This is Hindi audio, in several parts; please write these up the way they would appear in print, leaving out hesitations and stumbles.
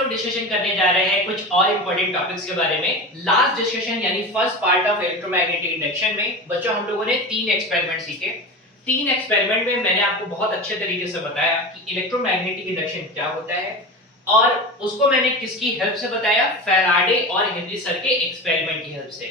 लोग डिस्कशन करने जा रहे हैं कुछ और इंपॉर्टेंट टॉपिक्स के बारे में। लास्ट डिस्कशन यानी first part of electromagnetic induction में बच्चों हम लोगों ने 3 एक्सपेरिमेंट सीखे। 3 एक्सपेरिमेंट में मैंने आपको बहुत अच्छे तरीके से बताया कि इलेक्ट्रोमैग्नेटिक इंडक्शन क्या होता है और उसको मैंने किसकी हेल्प से बताया, फैराडे और हेनरी सर के एक्सपेरिमेंट की हेल्प से।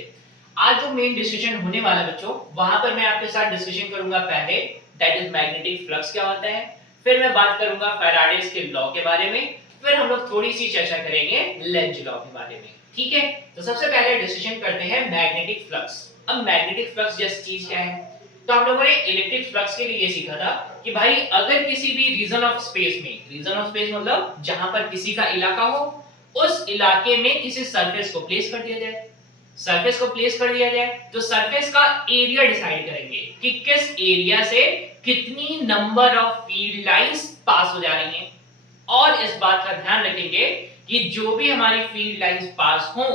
आज जो मेन डिस्कशन होने वाला बच्चों, वहां पर मैं आपके साथ डिस्कशन करूंगा पहले दैट इज मैग्नेटिक फ्लक्स क्या होता है, फिर मैं बात करूंगा फैराडेस के लॉ के बारे में, फिर हम लोग थोड़ी सी चर्चा करेंगे लेंज लॉ के बारे में। ठीक है, तो सबसे पहले डिस्कशन करते हैं मैग्नेटिक फ्लक्स। अब मैग्नेटिक फ्लक्स जैसी चीज क्या है, तो हम लोगों ने इलेक्ट्रिक फ्लक्स के लिए ये सीखा था कि भाई अगर किसी भी रीजन ऑफ स्पेस में, रीजन ऑफ स्पेस मतलब जहां पर किसी का इलाका हो, उस इलाके में किसी सरफेस को प्लेस कर दिया जाए, सरफेस को प्लेस कर दिया जाए तो सरफेस का एरिया डिसाइड करेंगे कि किस एरिया से कितनी number of field lines pass हो जा रही हैं, और इस बात का ध्यान रखेंगे कि जो भी हमारी फील्ड लाइंस पास हो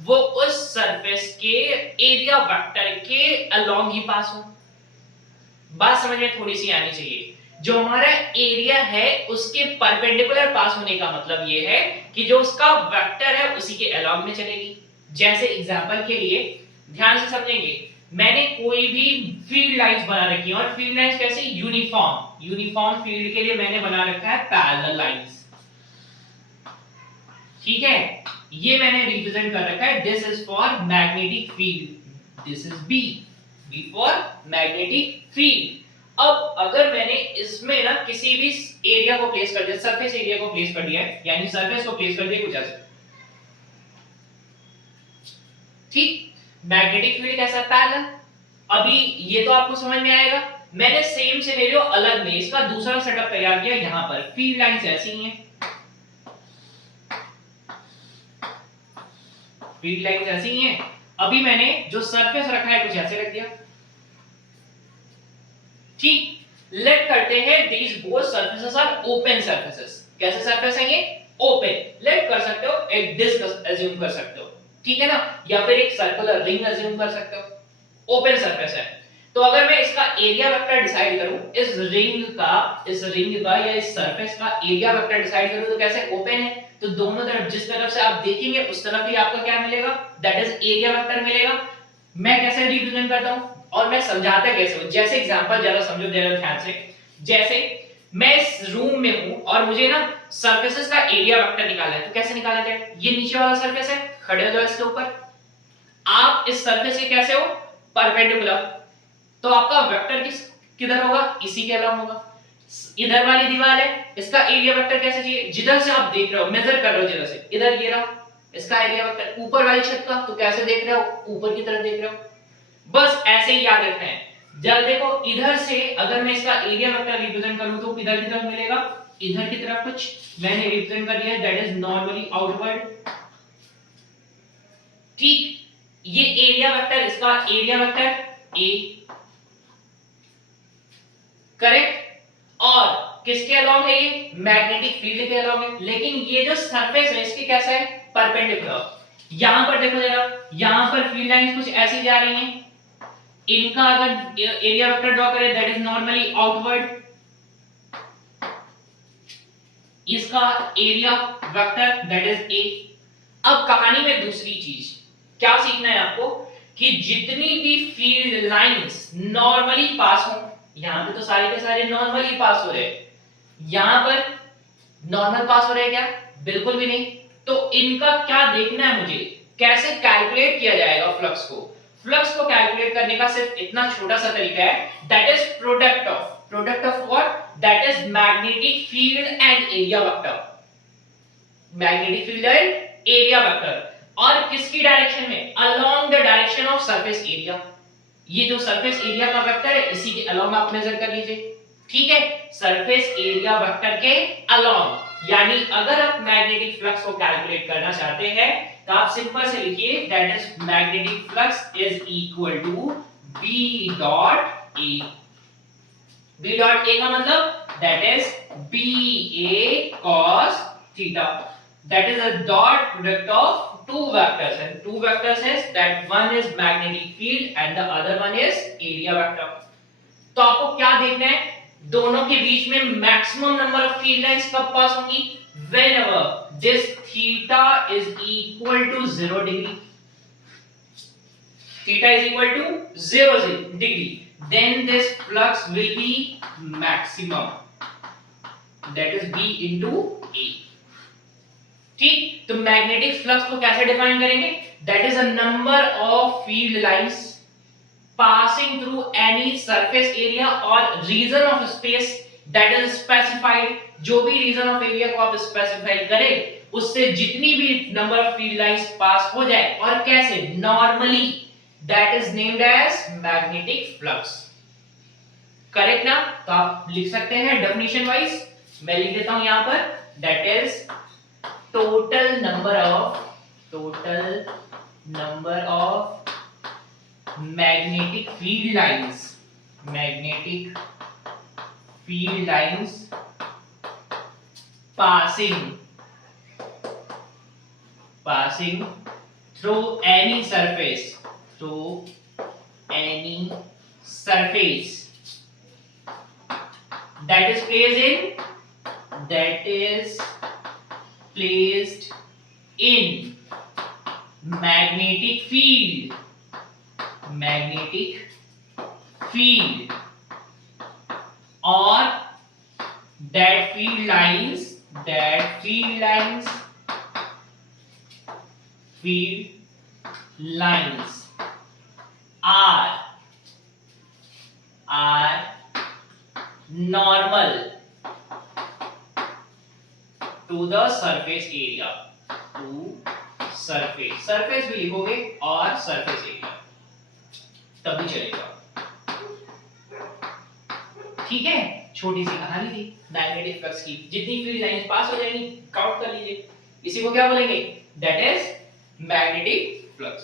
वो उस सरफेस के एरिया वेक्टर के अलोंग ही पास हो। बात समझ में थोड़ी सी आनी चाहिए। जो हमारा एरिया है उसके परपेंडिकुलर पास होने का मतलब ये है कि जो उसका वेक्टर है उसी के अलोंग में चलेगी। जैसे एग्जांपल के लिए ध्यान से समझेंगे, मैंने कोई भी फील्ड लाइंस बना रखी है और फील्ड लाइंस कैसे, यूनिफॉर्म फील्ड के लिए मैंने बना रखा है पैरेलल लाइंस। ठीक है, ये मैंने रिप्रेजेंट कर रखा है, this is for magnetic field, this is B for magnetic field. अब अगर मैंने इसमें ना किसी भी एरिया को प्लेस कर दिया, सरफेस एरिया को प्लेस कर दिया है, यानी सरफेस को प्लेस कर दिया कुछ ऐसे, ठीक, मैग्नेटिक फील्ड कैसा है, पैरेलल। अभी ये तो आपको समझ में आएगा। मैंने सेम सिनेरियो अलग में इसका दूसरा सेटअप तैयार किया, यहां पर फील्ड लाइंस ऐसी ही हैं, फील्ड लाइंस ऐसी ही हैं। अभी मैंने जो सरफेस रखा है कुछ ऐसे रख दिया, ठीक। लेट करते हैं these both surfaces are open surfaces. कैसे सरफेस है ये, ओपन। लेट कर सकते हो एक डिस्क अज्यूम कर सकते हो, ठीक है ना, या फिर एक सर्कुलर रिंग अज्यूम कर सकते हो, ओपन सरफेस है। तो अगर मैं इसका एरिया वेक्टर डिसाइड करूं, इस रिंग का या इस सरफेस का एरिया वेक्टर डिसाइड करूं, तो कैसे, ओपन है, तो दोनों तरफ जिस तरफ से आप देखेंगे उस तरफ ही आपको क्या मिलेगा, दैट इज एरिया वेक्टर मिलेगा। मैं कैसे रिप्रेजेंट करता हूं और मैं समझाता कैसे हूं, जैसे एग्जांपल जरा समझो जरा ध्यान से। जैसे मैं इस रूम में हूं और मुझे ना सरफेसेस का एरिया वेक्टर निकालना है, तो कैसे निकाला जाए, ये नीचे वाला सरफेस है, खड़े हो जाओ इसके ऊपर, आप इस सरफेस के कैसे हो, परपेंडिकुलर, तो आपका वेक्टर किधर होगा, इसी के अलोंग होगा। इधर वाली दीवार है, इसका एरिया वेक्टर कैसे चाहिए, जिधर से आप देख रहे हो, मेजर कर रहे हो जिधर से, इधर ये रहा इसका एरिया वेक्टर। ऊपर वाली छत का तो कैसे देख रहे हो, ऊपर की तरफ देख रहे हो, बस ऐसे ही याद रखना है। जब देखो इधर से अगर मैं इसका एरिया वेक्टर रिप्रेजेंट करूं तो किधर की तरफ मिलेगा, इधर की तरफ कुछ मैंने रिप्रेजेंट कर दिया, दैट इज नॉर्मली आउटवर्ड, ठीक। ये एरिया वेक्टर, इसका एरिया वेक्टर ए, करेक्ट, और किसके अलोंग है, ये मैग्नेटिक फील्ड के अलोंग है। लेकिन ये जो सरफेस है इसके कैसा है, परपेंडिकुलर। यहां पर देखो जरा, यहां पर फील्ड लाइंस कुछ ऐसी जा रही हैं, इनका अगर एरिया वेक्टर ड्रॉ करें दैट इज नॉर्मली आउटवर्ड, इसका area vector that is a. अब कहानी में दूसरी चीज क्या सीखना है आपको, कि जितनी भी फील्ड लाइंस नॉर्मली पास हो, यहां पे तो सारे के सारे नॉर्मली पास हो रहे हैं, यहां पर नॉर्मल पास हो रहे हैं क्या, बिल्कुल भी नहीं। तो इनका क्या देखना है मुझे, कैसे कैलकुलेट किया जाएगा फ्लक्स को। फ्लक्स को कैलकुलेट करने का सिर्फ इतना छोटा सा तरीका है, that is product of what, that is magnetic field and area vector, magnetic field and area vector, और किसकी डायरेक्शन में, along the direction of surface area. ये जो सरफेस एरिया का वेक्टर है इसी के अलोंग आप मेजर कर लीजिए, ठीक है, सरफेस एरिया वेक्टर के अलोंग। यानी अगर आप मैग्नेटिक फ्लक्स को कैलकुलेट करना चाहते हैं तो आप सिंपल से लिखिए, that is magnetic flux is equal to B dot A. B dot A का मतलब that is B A cos theta, that is a dot product of two vectors, and two vectors is that one is magnetic field and the other one is area vector। तो आपको क्या देखना है, दोनों के बीच में maximum number of field lines कब पास होंगी, whenever this theta is equal to 0 degree, theta is equal to 0 degree, then this flux will be maximum, that is B into A. ठीक, तो मैग्नेटिक फ्लक्स को कैसे डिफाइन करेंगे? That is a number of field lines passing through any surface area और region of space that is specified. जो भी रीजन ऑफ एरिया को आप स्पेसिफाई करें उससे जितनी भी number of field lines pass हो जाए और कैसे normally, that is named as magnetic flux. Correct ना? तो आप लिख सकते हैं डेफिनेशन वाइज, मैं लिख देता हूं यहां पर, that is total number of magnetic field lines passing through any surface that is placed in magnetic field or that field lines are normal to the surface area, surface भी लिखोगे और surface area तभी चलेगा। ठीक है, छोटी सी कहानी थी मैग्नेटिक फ्लक्स की। जितनी फील्ड लाइंस पास हो जाएंगी काउंट कर लीजिए, इसी को क्या बोलेंगे? That is magnetic flux.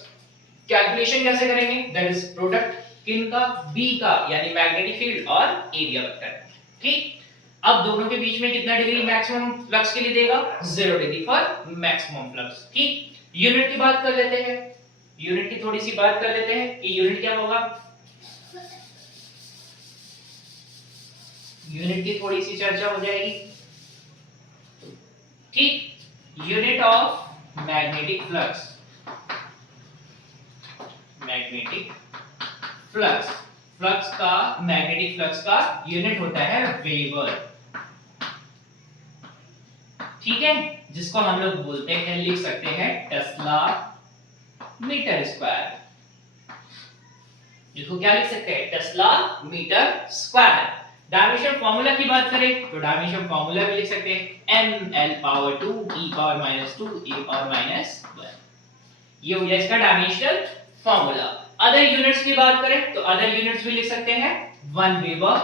Calculation कैसे करेंगे? दैट इज प्रोडक्ट किन का? बी का, यानी मैग्नेटिक फील्ड और एरिया वेक्टर। ठीक, अब दोनों के बीच में कितना डिग्री मैक्सिमम फ्लक्स के लिए देगा? 0 डिग्री फॉर मैक्सिमम फ्लक्स। ठीक, यूनिट की बात कर लेते हैं, यूनिट की थोड़ी सी बात कर लेते हैं कि यूनिट क्या होगा। यूनिट की थोड़ी सी चर्चा हो जाएगी। ठीक, unit of magnetic flux, magnetic flux का यूनिट होता है वेबर। ठीक है, जिसको हम लोग बोलते हैं, लिख सकते हैं टेस्ला मीटर स्क्वायर। जिसको क्या लिख सकते हैं? Tesla metre square. Dimension formula की बात करें तो डायमेंशन फार्मूला भी लिख सकते हैं ml power 2 e power -2 a power -1। ये हो गया इसका डायमेंशनल फार्मूला। अदर यूनिट्स की बात करें तो अदर यूनिट्स भी लिख सकते हैं। 1 weber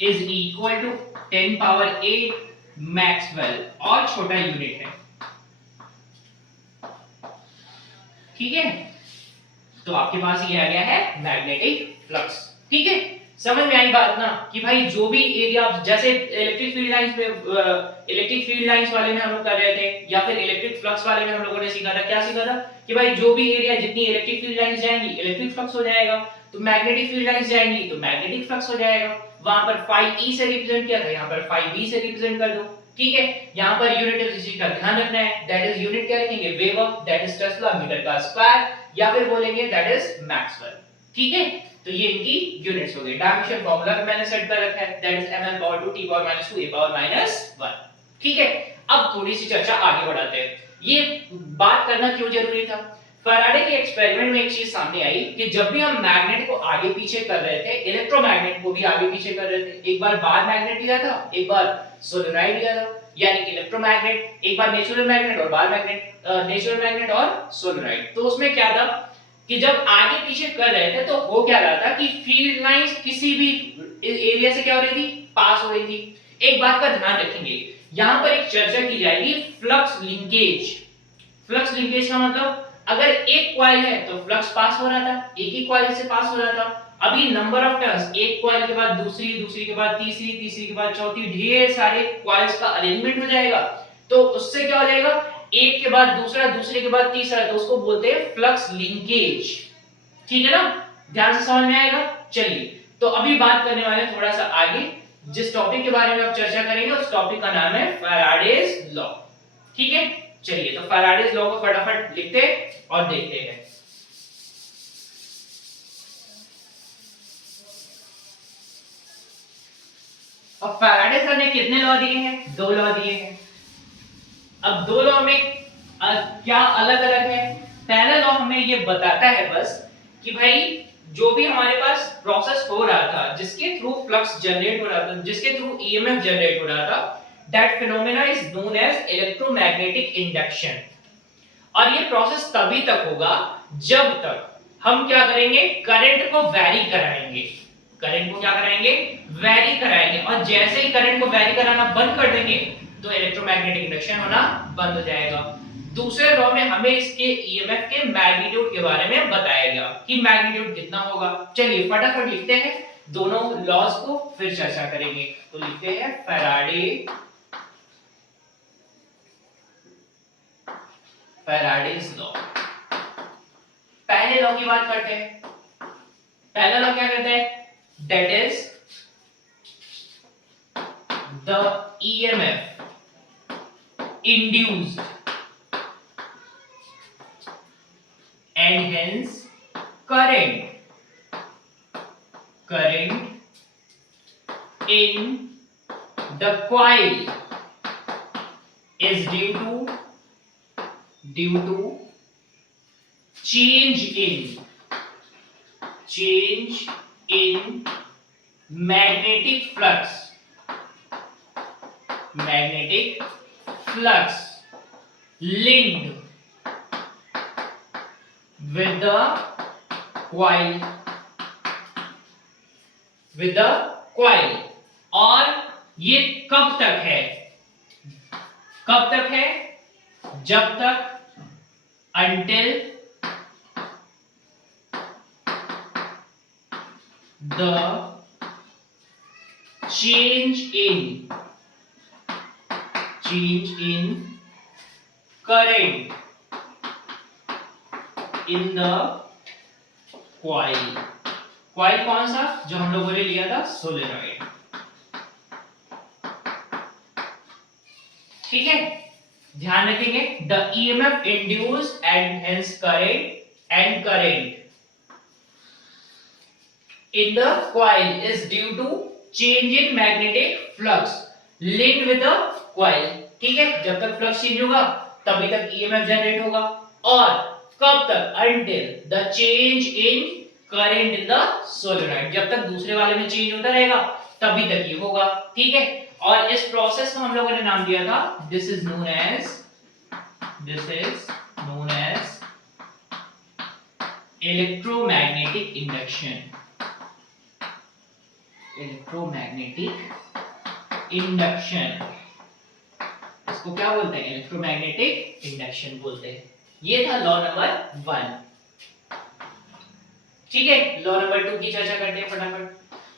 is equal to 10 power 8 maxwell, और छोटा यूनिट है। ठीक है, तो आपके पास ये आ गया है मैग्नेटिक फ्लक्स। ठीक है, समझ में आई बात ना कि भाई जो भी एरिया, जैसे इलेक्ट्रिक फील्ड लाइंस वाले में हम लोग कर रहे थे, या फिर इलेक्ट्रिक फ्लक्स वाले में हम लोगों ने सीखा था, क्या सीखा था कि भाई जो भी एरिया जितनी इलेक्ट्रिक फील्ड लाइंस जाएंगी इलेक्ट्रिक फ्लक्स हो जाएगा, तो मैग्नेटिक फील्ड लाइंस जाएंगी तो मैग्नेटिक फ्लक्स हो जाएगा। वहां पर phi e से रिप्रेजेंट किया था, यहाँ पर phi b से रिप्रेजेंट कर दो। ठीक है, यहाँ पर यूनिट ऑफ इसी का ध्यान रखना है, दैट इज यूनिट क्या लिखेंगे? Weber, that is tesla metre का स्क्वायर, या फिर बोलेंगे दैट इज मैक्सवेल। ठीक है, तो ये इनकी यूनिट्स हो गई। डायमेंशन फार्मूला भी मैंने सेट कर रखा है, that is ml power 2 t power -2 a power -1। ठीक है, अब थोड़ी सी चर्चा आगे बढ़ाते हैं। ये बात करना क्यों जरूरी था? फैराडे के एक्सपेरिमेंट में एक चीज सामने आई कि जब भी हम मैग्नेट को आगे पीछे कर रहे थे, इलेक्ट्रोमैग्नेट को भी आगे पीछे कर रहे थे। एक बार बार मैग्नेट लिया था, एक बार सोलेनॉइड लिया था, यानी इलेक्ट्रोमैग्नेट, एक बार नेचुरल मैग्नेट और बार मैग्नेट, नेचुरल मैग्नेट और सोलेनॉइड। तो उसमें क्या था कि जब आगे पीछे कर रहे थे तो हो क्या रहा था कि फील्ड लाइंस किसी भी एरिया से क्या हो रही थी? पास हो रही थी। एक बात का ध्यान रखेंगे, यहां पर एक चर्चा की जाएगी फ्लक्स लिंकेज। फ्लक्स लिंकेज का मतलब, अगर एक कॉइल है तो फ्लक्स पास हो रहा था, एक ही कॉइल से पास हो रहा था। अभी नंबर ऑफ टर्न्स, एक कॉइल के बाद दूसरी, दूसरी के बाद तीसरी, तीसरी के बाद चौथी, ढेर सारे कॉइल्स का अरेंजमेंट हो जाएगा। तो उससे क्या हो जाएगा? एक के बाद दूसरा, दूसरे के बाद तीसरा, तो उसको बोलते हैं फ्लक्स लिंकेज। ठीक है ना? ध्यान से समझ में आएगा। चलिए, तो अभी बात करने वाले हैं थोड़ा सा आगे जिस टॉपिक के बारे में आप चर्चा करेंगे उस टॉपिक का नाम है फैराडेज लॉ। ठीक है, चलिए तो फैराडेज लॉ को फटाफट लिखते और देखते हैं। अब फैराडे सर ने कितने लॉ दिए हैं? 2 लॉ दिए हैं। अब 2 लॉ में क्या अलग अलग है? पहला लॉ हमें ये बताता है बस कि भाई जो भी हमारे पास प्रोसेस हो रहा था, जिसके थ्रू फ्लक्स जनरेट हो रहा था, जिसके थ्रू ईएमएफ जनरेट हो रहा था, that phenomena is known as electromagnetic induction. और ये प्रोसेस तभी तक होगा जब तक हम क्या करेंगे, करंट को वैरी कराएंगे। करंट को क्या कराएंगे? वैरी कराएंगे। और जैसे ही करंट को वैरी कराना बंद कर देंगे तो इलेक्ट्रोमैग्नेटिक इंडक्शन होना बंद हो जाएगा। दूसरे लॉ में हमें इसके ईएमएफ के मैग्नीट्यूड के बारे में बताया गया कि मैग्नीट्यूड कितना होगा। चलिए फटाफट लिखते हैं दोनों लॉज को, फिर चर्चा करेंगे। तो लिखते हैं फैराडेज लॉ। पहले लॉ की बात करते हैं। पहला लॉ क्या कहता है? That is the EMF induced and hence current in the coil is due to change in magnetic flux linked with the coil। और ये कब तक है? जब तक until the change in current in the coil। Coil कौन सा? जो हम लोगों ने लिया था सोलेनॉइड। ठीक है, ध्यान रखेंगे। The EMF induced and hence current in the coil is due to change in magnetic flux linked with the coil। ठीक है, जब तक फ्लक्स चेंज होगा तभी तक ईएमएफ जनरेट होगा। और कब तक? until the change in current in the solenoid। जब तक दूसरे वाले में चेंज होता रहेगा तभी तक ये होगा। ठीक है, और इस प्रोसेस को हम लोगों ने नाम दिया था, this is known as electromagnetic induction. इसको क्या बोलते हैं? इलेक्ट्रोमैग्नेटिक इंडक्शन बोलते हैं। ये था लॉ नंबर 1। ठीक है, लॉ नंबर 2 की चर्चा करते हैं फटाफट।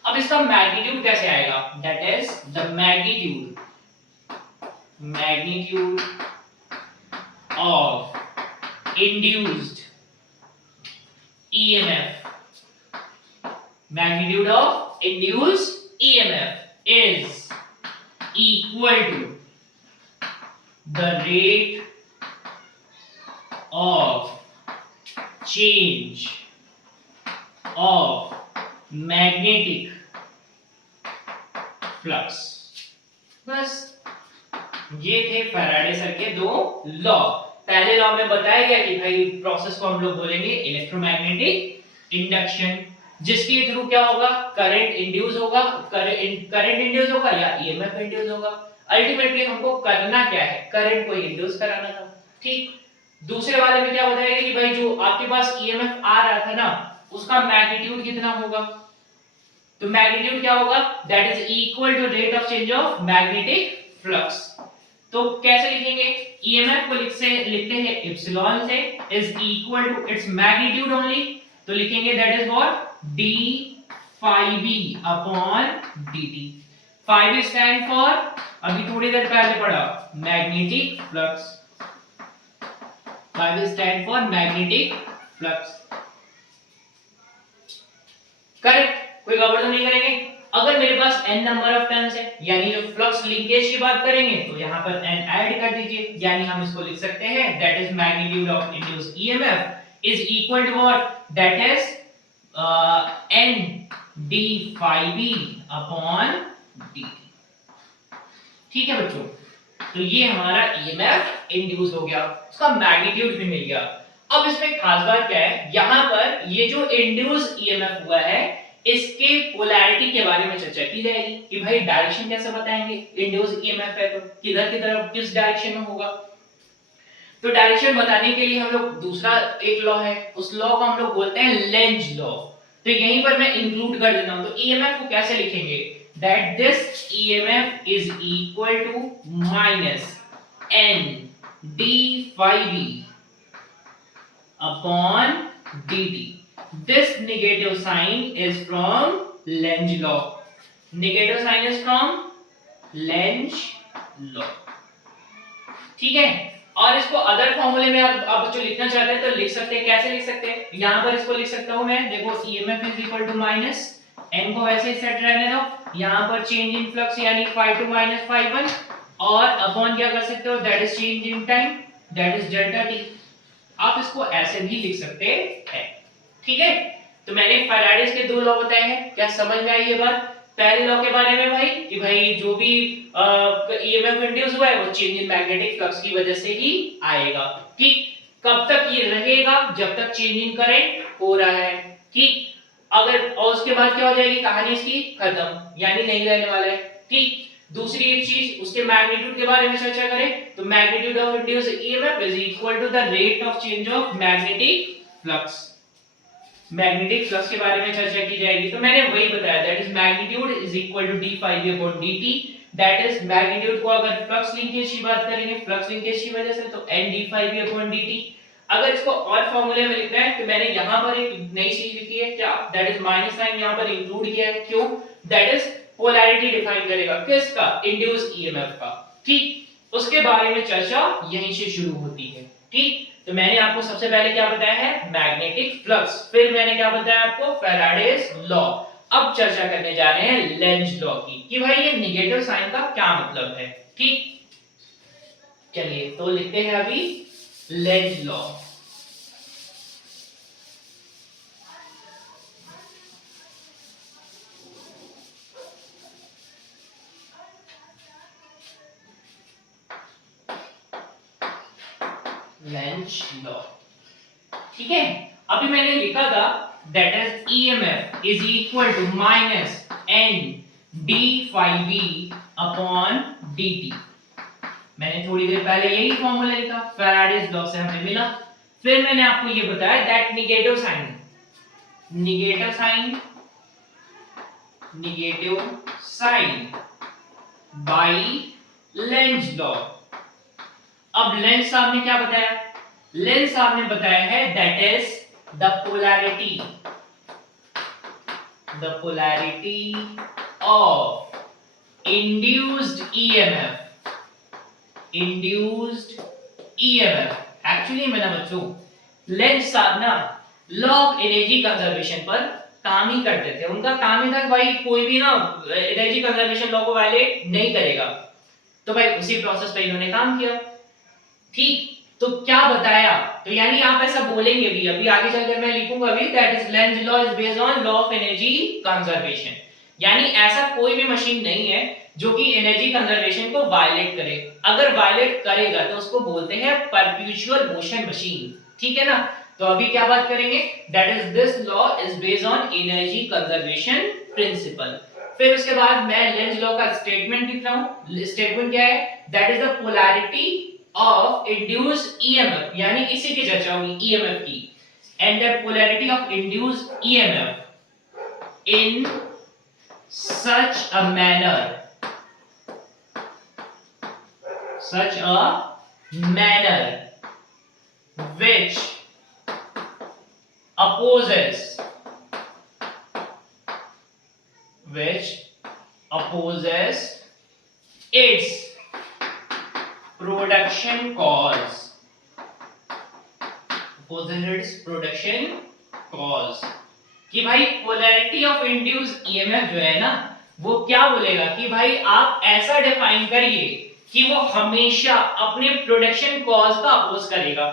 अब इसका मैग्नीट्यूड कैसे आएगा? That is the magnitude of induced EMF is equal to the rate of change of magnetic flux। बस ये थे फैराडे सर के 2 लॉ। पहले लॉ में बताया गया कि भाई प्रोसेस को हम लोग बोलेंगे इलेक्ट्रोमैग्नेटिक इंडक्शन, जिसके थ्रू क्या होगा? करंट इंड्यूस होगा या ईएमएफ इंड्यूस होगा। अल्टीमेटली हमको करना क्या है? करंट को इंड्यूस कराना था। ठीक, दूसरे वाले में क्या बताया कि भाई जो आपके पास ईएमएफ आ रहा था ना, उसका मैग्नीट्यूड कितना होगा? तो मैग्नीट्यूड क्या होगा? That is equal to rate of change of magnetic flux. तो कैसे लिखेंगे? ईएमएफ को लिखते हैं एप्सिलॉन से, is equal to its magnitude only. तो लिखेंगे that is what? d phi b upon dt। phi b stand for, अभी थोड़ी देर पहले पढ़ा, magnetic flux. phi b stand for magnetic flux. Correct, कोई गड़बड़ तो नहीं करेंगे। अगर मेरे पास n नंबर ऑफ टर्न्स है, यानी जो फ्लक्स लिंकेज की बात करेंगे तो यहाँ पर n ऐड कर दीजिए, यानी हम इसको लिख सकते हैं that is magnitude of induced EMF is equal to what, that is n d phi b upon dt। ठीक है बच्चों, तो ये हमारा ईएमएफ इंड्यूस हो गया, उसका मैग्नीट्यूड भी मिल गया। अब इसमें खास बात क्या है, यहाँ पर ये जो इंड्यूस ईएमएफ हुआ है इसके पोलैरिटी के बारे में चर्चा की जाएगी कि भाई डायरेक्शन कैसे बताएंगे, इंड्यूस ईएमएफ है तो किधर की तरफ किस डायरेक्शन में होगा। तो डायरेक्शन बताने के लिए हम लोग दूसरा एक लॉ है, उस लॉ को हम लोग बोलते हैं लेंज लॉ। तो यहीं पर मैं इंक्लूड कर देता हूं। तो ईएमएफ को कैसे लिखेंगे, that this EMF is equal to minus n d phi b upon dt. This negative sign is from Lenz law. Negative sign is from Lenz law. ठीक है, और इसको अदर फॉर्मूले में आप जो लिखना चाहते हैं तो लिख सकते हैं। कैसे लिख सकते हैं, यहां पर इसको लिख सकता हूं मैं, देखो EMF is equal to minus n को वैसे ही सेट रहने दो, यहाँ पर चेंज इन फ्लक्स यानी phi 2 minus phi 1 और अपॉन क्या कर सकते हो, that is change in time, that is delta t। आप इसको ऐसे भी लिख सकते हैं। ठीक है, तो मैंने फैराडेज के दो लॉ बताए हैं, क्या समझ में आई ये बात। पहले लॉ के बारे में भाई कि भाई जो भी ईएमएफ इंड्यूस हुआ है वो चेंज इन मैग्नेटिक फ्लक्स की वजह से ही आएगा। ठीक, कब तक ये रहेगा, जब तक चेंज इन करंट हो रहा है। ठीक, अगर और उसके बाद क्या हो जाएगी कहानी इसकी खत्म, यानी नहीं रहने वाला है। ठीक, दूसरी एक चीज उसके मैग्नीट्यूड के बारे में चर्चा करें तो magnitude of induced EMF is equal to the rate of change of magnetic flux. Magnetic flux के बारे में चर्चा की जाएगी, तो मैंने वही बताया that is magnitude is equal to d phi b upon dt। That is magnitude को अगर फ्लक्स लिंकेज की बात करेंगे, फ्लक्स लिंकेज की वजह से, तो n d phi b upon dt। अगर इसको और फॉर्मूले में लिखना है तो मैंने यहां पर एक नई चीज लिखी है, क्या, दैट इज माइनस साइन यहां पर इंक्लूड किया है। क्यों, दैट इज पोलैरिटी डिफाइन करेगा किसका, इंड्यूस्ड ईएमएफ का। ठीक, उसके बारे में चर्चा यहीं से शुरू होती है। ठीक, तो मैंने आपको सबसे पहले क्या बताया है, मैग्नेटिक फ्लक्स, फिर मैंने क्या बताया आपको, फैराडेज लॉ। अब चर्चा करने जा रहे हैं लेंज लॉ की कि भाई ये नेगेटिव साइन का क्या मतलब है। ठीक, चलिए तो लिखते हैं अभी लेंज लॉ। लेंज लॉ, ठीक है, अभी मैंने लिखा था that is EMF is equal to minus n d phi b upon dt। मैंने थोड़ी देर पहले यही फॉर्मूला लिखा, फैराडेज लॉ से हमें मिला। फिर मैंने आपको ये बताया that negative sign by Lenz law. अब लेंज साहब ने क्या बताया, लेंज साहब ने बताया है that is the polarity of induced EMF. Actually मेरा बच्चों लेंज साहब ना लॉ ऑफ एनर्जी कंजर्वेशन पर काम ही करते थे। उनका काम ही था कि भाई कोई भी ना एनर्जी कंजर्वेशन लॉ को वायलेट नहीं करेगा, तो भाई उसी प्रोसेस पे इन्होंने काम किया। ठीक, तो क्या बताया, तो यानी आप ऐसा बोलेंगे भी, अभी आगे चलकर मैं लिखूंगा भी that is Lenz law is based on law of energy conservation. यानी ऐसा कोई भी मशीन नहीं है जो कि एनर्जी कंजर्वेशन को वायलेट करे। अगर वायलेट करेगा तो उसको बोलते हैं परपेचुअल मोशन मशीन। ठीक है ना, तो अभी क्या बात करेंगे, that is this law is based on energy conservation principle. फिर उसके बाद मैं लेंज लॉ का स्टेटमेंट लिख रहा हूं। स्टेटमेंट क्या है, that is the polarity of induced EMF, यानी इसी की चर्चा होगी EMF की, and the polarity of induced EMF in such a manner which opposes its production cause कि भाई पोलैरिटी ऑफ इंड्यूस्ड ईएमएफ जो है ना वो क्या बोलेगा कि भाई आप ऐसा डिफाइन करिए कि वो हमेशा अपने प्रोडक्शन कॉज का अपोज करेगा।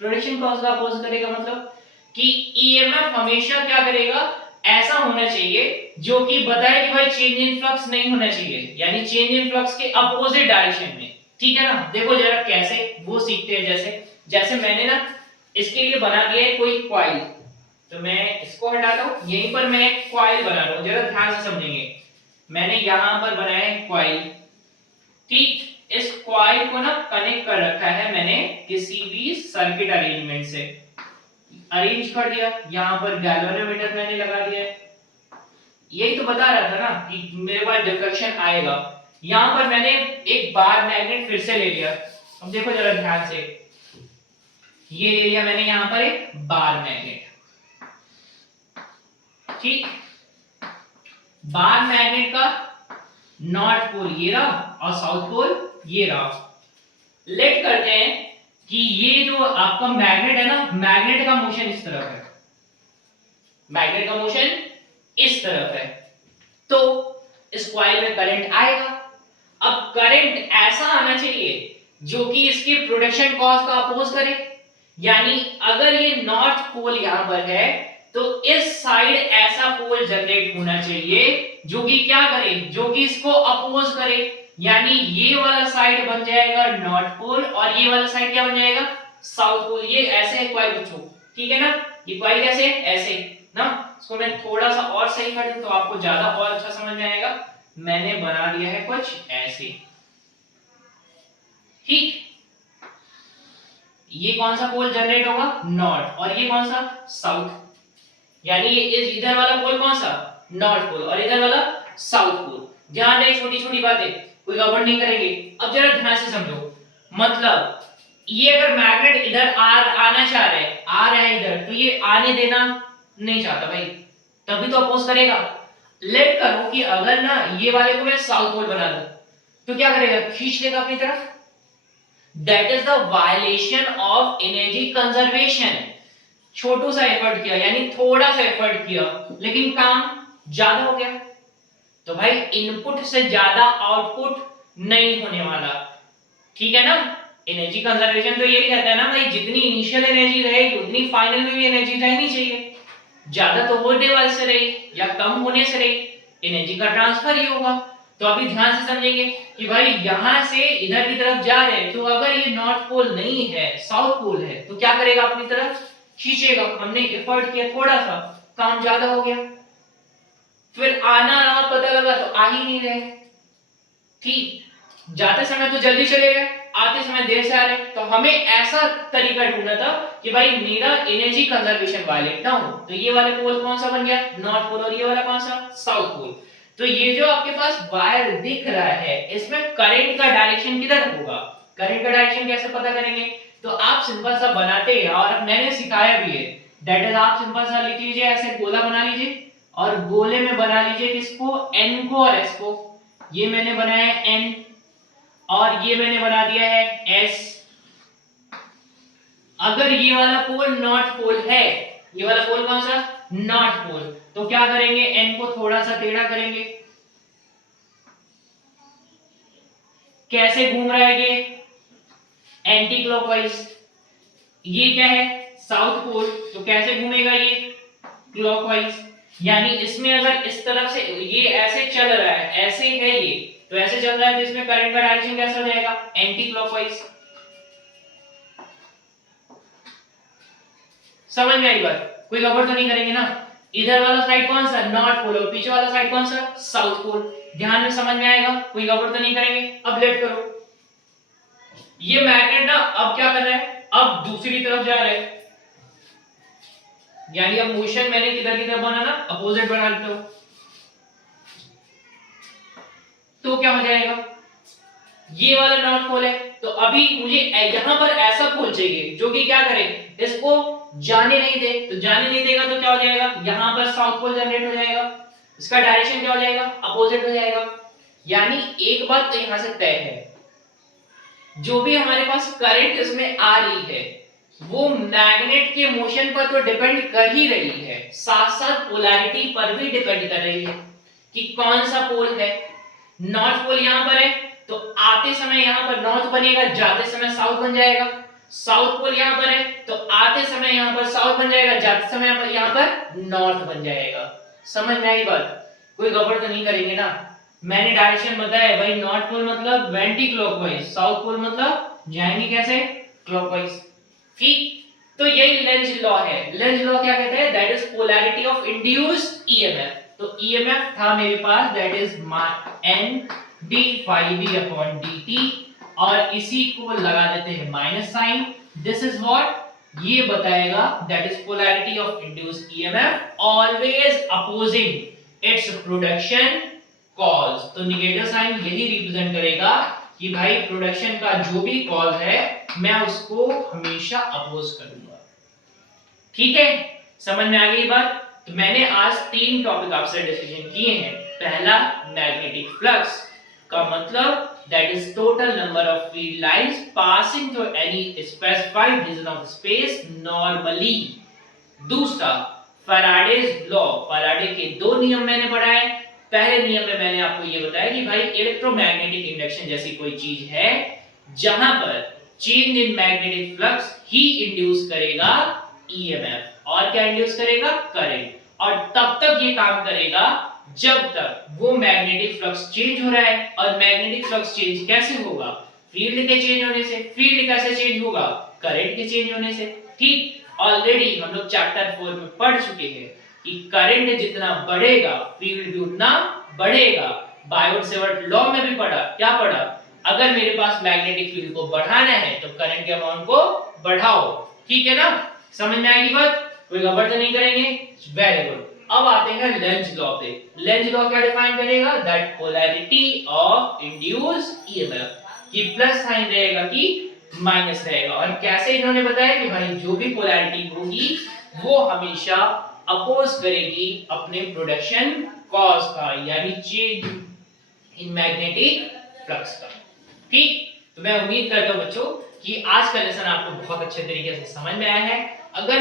प्रोडक्शन कॉज का अपोज करेगा मतलब कि ईएमएफ हमेशा क्या करेगा, ऐसा होना चाहिए जो कि बताए कि भाई चेंज इन फ्लक्स नहीं होना चाहिए, यानी चेंज इन फ्लक्स के अपोजिट डायरेक्शन में। ठीक है ना, देखो जरा कैसे वो सीखते हैं। जैसे जैसे मैंने ना इसके लिए बना दिया है कोई कॉइल, तो मैं इसको हटाता हूं, यहीं पर मैं एक कॉइल बना रहा हूं, जरा ध्यान से समझेंगे। मैंने यहां पर बनाया है कॉइल, ठीक, इस कॉइल को ना कनेक्ट कर रखा है मैंने किसी भी सर्किट अरेंजमेंट से, अरेंज कर दिया। यहां पर गैल्वेनोमीटर मैंने लगा दिया है, यही तो बता रहा था ना कि मेरे पास डिफ्लेक्शन आएगा। यहां पर मैंने एक बार मैग्नेट फिर से ले लिया, अब देखो जरा ध्यान से, ये ले लिया मैंने यहां पर एक बार मैग्नेट, ठीक। बार मैग्नेट का नॉर्थ पोल ये रहा और साउथ पोल ये रहा। लेट करते हैं कि ये जो आपका मैग्नेट है ना, मैग्नेट का मोशन इस तरफ है, मैग्नेट का मोशन इस तरफ है, तो इस कॉइल में करंट आएगा। अब करंट ऐसा आना चाहिए जो कि इसके प्रोडक्शन कॉज का अपोज करे, यानी अगर ये नॉर्थ पोल यहां पर है तो इस साइड ऐसा पोल जनरेट होना चाहिए जो कि क्या करे, जो कि इसको अपोज करे, यानी ये वाला साइड बन जाएगा नॉर्थ पोल और ये वाला साइड क्या बन जाएगा, साउथ पोल। ये ऐसे है कॉइल बच्चों, ठीक है ना, ये कॉइल कैसे है, ऐसे ना। इसको मैं थोड़ा सा और सही कर दूं तो आपको ज्यादा और अच्छा समझ में आएगा। मैंने बना दिया है कुछ ऐसे, ठीक। ये कौन सा पोल जनरेट होगा, नॉर्थ, और ये कौन सा, साउथ, यानी ये इधर वाला पोल कौन सा, नॉर्थ पोल, और इधर वाला साउथ पोल। ध्यान रहे, छोटी छोटी बातें कोई गड़बड़ नहीं करेंगे। अब जरा ध्यान से समझो, मतलब ये अगर मैग्नेट इधर आना चाह रहा है, आ रहा है इधर, तो ये आने देना नहीं चाहता भाई, तभी तो अपोज करेगा। लेट करो कि अगर ना ये वाले को मैं साउथ पोल बना दूं, तो क्या करेगा, खींच लेगा अपनी तरफ। That is the violation of energy conservation. छोटू सा एफर्ट किया, यानी थोड़ा सा एफर्ट किया, लेकिन काम ज्यादा हो गया। तो भाई इनपुट से ज्यादा आउटपुट नहीं होने वाला, ठीक है ना। एनर्जी कंजर्वेशन तो यही कहता है ना भाई, जितनी इनिशियल एनर्जी रहेगी उतनी फाइनल में भी एनर्जी रहनी चाहिए। ज्यादा तो होने वाले से रही या कम होने से रही, एनर्जी का ट्रांसफर ही होगा। तो अभी ध्यान से समझेंगे कि भाई यहां से इधर की तरफ जा रहे हैं, तो अगर ये नॉर्थ पोल नहीं है, साउथ पोल है, तो क्या करेगा, अपनी तरफ खींचेगा। हमने एफर्ट किया थोड़ा सा, काम ज्यादा हो गया, फिर आना रहा पता लगा तो आ ही नहीं रहे, ठीक। जाते समय तो जल्दी चले गए, आते समय देर से आ रहे, तो हमें ऐसा तरीका ढूंढना था कि भाई मेरा एनर्जी कंजर्वेशन वायलेट ना हो। तो ये वाले पोल कौन सा बन गया, नॉर्थ पोल, और ये वाला कौन सा, साउथ पोल। तो ये जो आपके पास वायर दिख रहा है, इसमें करंट का डायरेक्शन किधर होगा, करंट का डायरेक्शन कैसे पता करेंगे, तो आप सिंपल सा बनाते हैं और मैंने सिखाया भी है। दैट इज आप सिंपल सा लिख लीजिए, ऐसे गोला बना लीजिए और गोले में बना लीजिए किसको, एन को और एस को। ये मैंने बनाया है एन और ये मैंने बना दिया है एस। अगर ये वाला पोल नॉर्थ पोल है, ये वाला पोल कौन सा, नॉर्थ पोल, तो क्या करेंगे, एन को थोड़ा सा टेढ़ा करेंगे। कैसे घूम रहा है ये, एंटी क्लॉकवाइज। ये क्या है, साउथ पोल, तो कैसे घूमेगा ये, क्लॉकवाइज। यानी इसमें अगर इस तरफ से ये ऐसे चल रहा है, ऐसे है ये, तो ऐसे चल रहा है, तो इसमें करंट का डायरेक्शन कैसा हो जाएगा, एंटी क्लॉकवाइज। समझ में आई बात, कोई गड़बड़ तो नहीं करेंगे ना। इधर वाला साइड कौन सा, नॉर्थ पोल, और पीछे वाला साइड कौन सा, साउथ पोल। ध्यान में समझ में आएगा, कोई गड़बड़ तो नहीं करेंगे। अब लेट करो, ये मैग्नेट ना अब क्या कर रहा है, अब दूसरी तरफ जा रहा है, यानी अब मोशन मैंने किधर की तरफ बनाना, अपोजिट बना देता हूं, तो क्या हो जाएगा, ये वाला नॉर्थ पोल है, तो अभी मुझे यहां पर ऐसा पोल चाहिए जो कि क्या करे, इसको जाने नहीं दे। तो जाने नहीं देगा तो क्या हो जाएगा, यहां पर साउथ पोल जनरेट हो जाएगा, इसका डायरेक्शन क्या हो जाएगा, अपोजिट हो जाएगा। यानी एक बात तो यहां से तय है, जो भी हमारे पास करंट इसमें आ रही है वो मैग्नेट के मोशन पर तो डिपेंड कर ही रही है, साथ साथ पोलैरिटी पर भी डिपेंड कर रही है। कि कौन सा पोल है। नॉर्थ पोल यहां पर है तो आते समय यहां पर नॉर्थ बनेगा, जाते समय साउथ बन जाएगा। साउथ पोल यहां पर है तो आते समय यहां पर साउथ बन जाएगा, जाते समय यहां पर नॉर्थ बन जाएगा। समझ में आई बात? कोई गड़बड़ तो नहीं करेंगे ना। मैंने डायरेक्शन बताया भाई, नॉर्थ पोल मतलब एंटी क्लॉकवाइज, साउथ पोल मतलब जाएंगे कैसे, क्लॉकवाइज। ठीक, तो यही लेंज लॉ है। लेंज लॉ क्या कहता है, that is polarity of induced EMF. तो ईएमएफ था मेरे पास, that is n d phi b upon dt, और इसी को लगा देते हैं minus sign. This is what, ये बताएगा that is polarity of induced EMF always opposing its production cause. तो नेगेटिव साइन यही रिप्रेजेंट करेगा कि भाई प्रोडक्शन का जो भी कॉज है मैं उसको हमेशा अपोज करूंगा। ठीक है, समझ में आ गई बात? तो मैंने आज 3 टॉपिक आपसे डिस्कशन किए हैं। पहला, मैग्नेटिक फ्लक्स का मतलब that is total number of field lines passing through any specified region of space normally. दूसरा, फैराडेज लॉ, फैराडे के 2 नियम मैंने पढ़ाए। पहले नियम में मैंने आपको ये बताया कि भाई इलेक्ट्रोमैग्नेटिक इंडक्शन जैसी कोई चीज है जहां पर change in magnetic flux he induce करेगा ईएमएफ, और क्या इंड्यूस करेगा, करंट। और तब तक ये काम करेगा जब तक वो मैग्नेटिक फ्लक्स चेंज हो रहा है। और मैग्नेटिक फ्लक्स चेंज कैसे होगा, फील्ड के चेंज होने से। फील्ड कैसे चेंज होगा, करंट के चेंज होने से। ठीक, ऑलरेडी हम लोग चैप्टर 4 में पढ़ चुके हैं कि करंट जितना बढ़ेगा फील्ड भी उतना बढ़ेगा। बायोट सेवर्ट लॉ में भी पढ़ा, क्या पढ़ा, अगर मेरे पास मैग्नेटिक फील्ड को बढ़ाना है तो करंट के अमाउंट को बढ़ाओ। ठीक है ना, समझ में आएगी बात? कोई गड़बड़ तो नहीं करेंगे? Very good. अब आते हैं लेंज लॉ पे। लेंज लॉ क्या डिफाइन करेगा, that polarity of induced EMF, कि प्लस साइन रहेगा कि माइनस रहेगा। और कैसे इन्होंने बताया कि भाई जो भी पोलैरिटी होगी वो हमेशा अपोज करेगी अपने प्रोडक्शन कॉज का, यानी चेंज इन मैग्नेटिक फ्लक्स का। ठीक, तो मैं उम्मीद करता हूं बच्चों कि आज का लेसन आपको बहुत अच्छे तरीके से समझ में आया है। अगर